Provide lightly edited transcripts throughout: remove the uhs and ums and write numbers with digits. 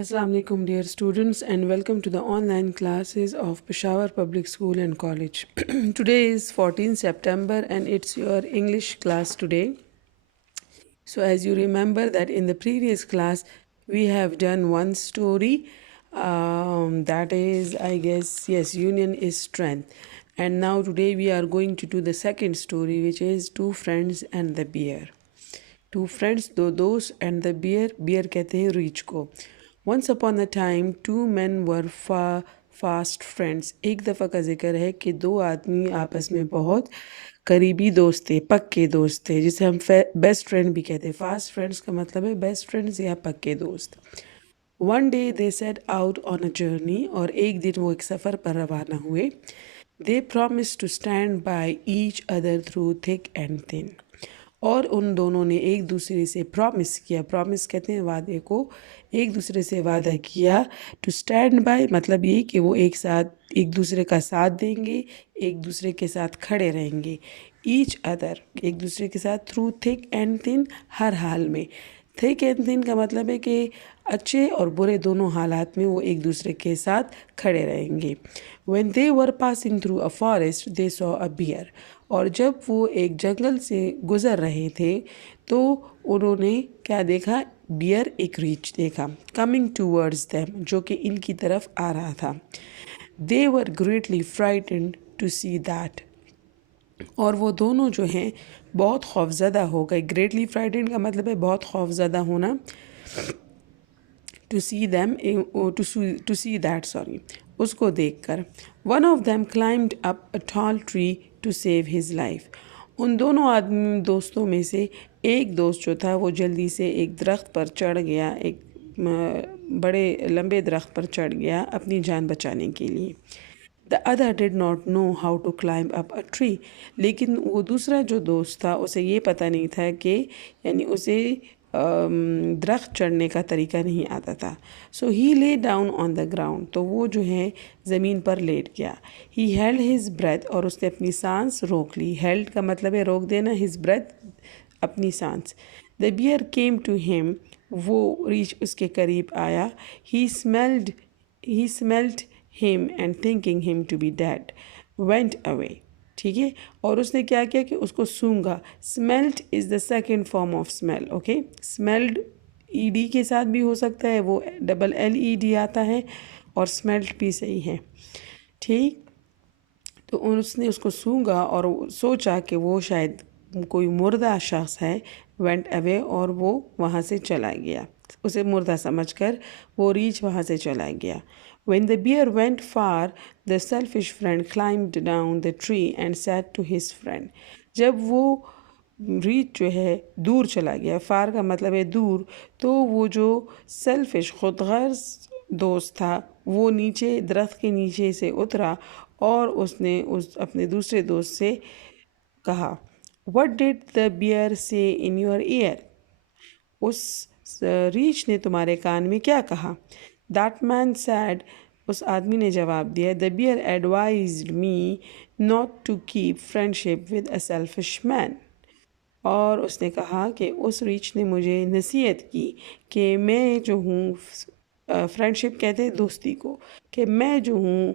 Assalamu alaikum, dear students, and welcome to the online classes of Peshawar Public School and College. Today is 14 September and it's your English class today. So, as you remember that in the previous class, we have done one story, that is, I guess, yes, union is strength. And now today we are going to do the second story, which is Two Friends and the Bear. Two friends दो दोस्त and the beer beer कहते हैं रीच को. Once upon a time two man were fast friends. एक दफ़ा का जिक्र है कि दो आदमी आपस में बहुत करीबी दोस्त थे, पक्के दोस्त थे, जिसे हम बेस्ट फ्रेंड भी कहते हैं. फास्ट फ्रेंड्स का मतलब है बेस्ट फ्रेंड्स या पक्के दोस्त. One day they set out on a journey. और एक दिन वो एक सफ़र पर रवाना हुए. They promise to stand by each other through thick and thin. और उन दोनों ने एक दूसरे से प्रॉमिस किया. प्रॉमिस कहते हैं वादे को. एक दूसरे से वादा किया. टू स्टैंड बाय मतलब ये कि वो एक साथ एक दूसरे का साथ देंगे, एक दूसरे के साथ खड़े रहेंगे. ईच अदर एक दूसरे के साथ थ्रू थिक एंड थिन हर हाल में. थिक एंड थिन का मतलब है कि अच्छे और बुरे दोनों हालात में वो एक दूसरे के साथ खड़े रहेंगे. When they were passing through a forest, they saw a bear. और जब वो एक जंगल से गुज़र रहे थे तो उन्होंने क्या देखा? बियर एक रीछ देखा. कमिंग टूवर्ड्स देम जो कि इनकी तरफ आ रहा था. They were greatly frightened to see that. और वो दोनों जो हैं बहुत खौफज़दा हो गए. ग्रेटली फ्राइटेंड का मतलब है बहुत खौफज़दा होना. To see them to see that sorry उसको देखकर. One of them climbed up a tall tree to save his life. उन दोनों आदमी दोस्तों में से एक दोस्त जो था वो जल्दी से एक दरख्त पर चढ़ गया. एक बड़े लंबे दरख्त पर चढ़ गया अपनी जान बचाने के लिए. The other did not know how to climb up a tree. लेकिन वो दूसरा जो दोस्त था उसे ये पता नहीं था कि यानी उसे दरख्त चढ़ने का तरीका नहीं आता था. सो ही lay down on the ground. तो वो जो है ज़मीन पर लेट गया. ही हेल्ड हिज ब्रेथ और उसने अपनी सांस रोक ली. हेल्ड का मतलब है रोक देना, हिज ब्रेथ अपनी सांस. The bear came to him. वो रीछ उसके करीब आया. He smelled him and thinking him to be dead went away. ठीक है. और उसने क्या किया कि उसको सूंघा. Smelt is the second form of smell. Okay. Smelled ED के साथ भी हो सकता है, वो डबल LED आता है. और स्मेल्ट भी सही है. ठीक. तो उसने उसको सूंघा और सोचा कि वो शायद कोई मुर्दा शख्स है. वेंट अवे और वो वहाँ से चला गया. उसे मुर्दा समझकर वो रीछ वहाँ से चला गया. When the bear went far, the selfish friend climbed down the tree and said to his friend. जब वो रीछ जो है दूर चला गया, फार का मतलब है दूर, तो वो जो सेल्फिश खुदगर्ज दोस्त था वो नीचे दरख्त के नीचे से उतरा और उसने उस अपने दूसरे दोस्त से कहा. What did the bear say in your ear? उस रीछ ने तुम्हारे कान में क्या कहा? That man said, उस आदमी ने जवाब दिया, The bear advised me not to keep friendship with a selfish man. और उसने कहा कि उस रीछ ने मुझे नसीहत की कि मैं जो हूँ, फ्रेंडशिप कहते हैं दोस्ती को, कि मैं जो हूँ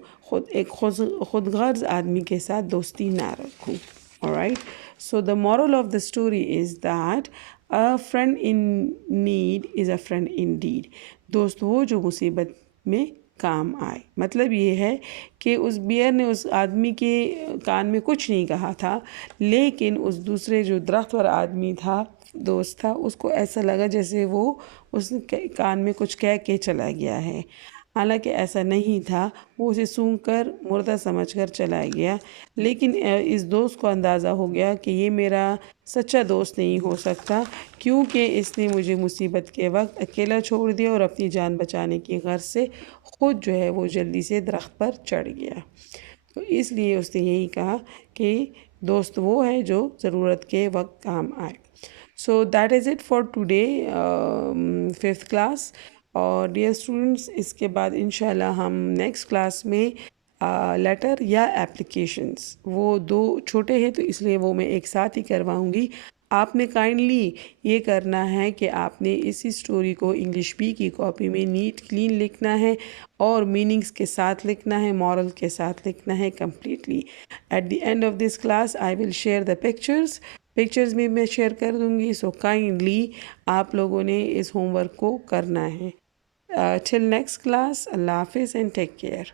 खुदगर्ज आदमी के साथ दोस्ती ना रखूँ. Alright. So the moral of the story is that a friend in need is a friend indeed. दोस्त वो जो मुसीबत में काम आए. मतलब ये है कि उस बियर ने उस आदमी के कान में कुछ नहीं कहा था, लेकिन उस दूसरे जो दरख्त पर आदमी था, दोस्त था, उसको ऐसा लगा जैसे वो उस कान में कुछ कह के चला गया है. हालांकि ऐसा नहीं था. वो उसे सूंघ कर मुर्दा समझकर चला गया. लेकिन इस दोस्त को अंदाज़ा हो गया कि ये मेरा सच्चा दोस्त नहीं हो सकता, क्योंकि इसने मुझे मुसीबत के वक्त अकेला छोड़ दिया और अपनी जान बचाने की गर्ज से ख़ुद जो है वो जल्दी से दरख्त पर चढ़ गया. तो इसलिए उसने यही कहा कि दोस्त वो है जो ज़रूरत के वक्त काम आए. So that is it for today, 5th class. और डियर स्टूडेंट्स, इसके बाद इंशाल्लाह हम नेक्स्ट क्लास में लेटर या एप्लीकेशंस, वो दो छोटे हैं तो इसलिए वो मैं एक साथ ही करवाऊँगी. آپ نے کائنڈلی یہ کرنا ہے کہ آپ نے اسی اسٹوری کو انگلش بی کی کاپی میں نیٹ کلین لکھنا ہے اور میننگس کے ساتھ لکھنا ہے، مورل کے ساتھ لکھنا ہے completely. At the end of this class I will share the pictures میں شیئر کر دوں گی. سو کائنڈلی آپ لوگوں نے اس ہوم ورک کو کرنا ہے. ٹل نیکسٹ کلاس، اللہ حافظ اینڈ ٹیک کیئر.